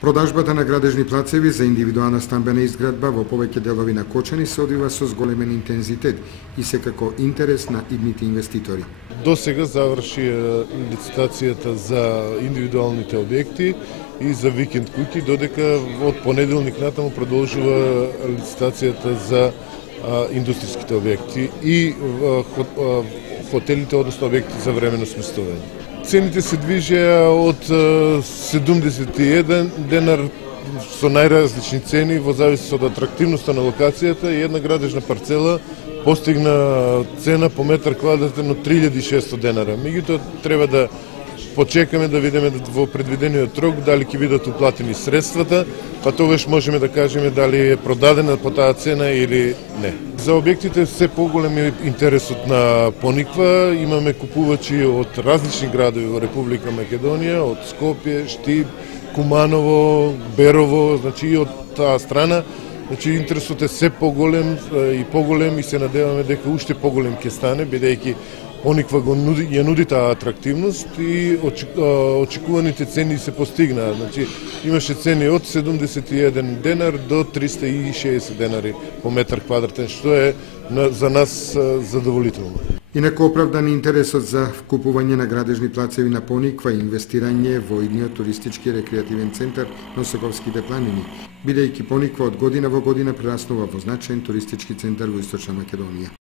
Продажбата на градежни плацеви за индивидуална стамбена изградба во повеќе делови на Кочани се одвива со зголемен интензитет и секако интерес на идните инвеститори. До сега заврши лицитацијата за индивидуалните објекти и за викенд куќи, додека од понеделник натаму продолжува лицитацијата за индустријските објекти и хотелите, односно објекти за временно сместување. Цените се движеа од 71 денар со најразлични цени во зависност од атрактивноста на локацијата и една градежна парцела постигна цена по метар квадратен од 3600 денара. Меѓутоа треба да почекаме да видиме во предвидениот рок дали ќе бидат уплатени средствата, па тогаш можеме да кажеме дали е продадена по таа цена или не. За објектите се поголем интересот на пониква, имаме купувачи од различни градови во Република Македонија, од Скопје, Штип, Куманово, Берово, значи и од таа страна. Значи интересот е се поголем и се надеваме дека уште поголем ќе стане, бидејќи Пониква ја нуди таа атрактивност и очекуваните цени се постигнаа. Значи имаше цени од 71 денар до 360 денари по метар квадратен, што е за нас задоволително. Инаку оправдан интересот за вкупување на градежни плацеви на Пониква и инвестирање во идниот туристички рекреативен центар на Соковските планини, бидејќи Пониква од година во година прераснува во значаен туристички центар во Источна Македонија.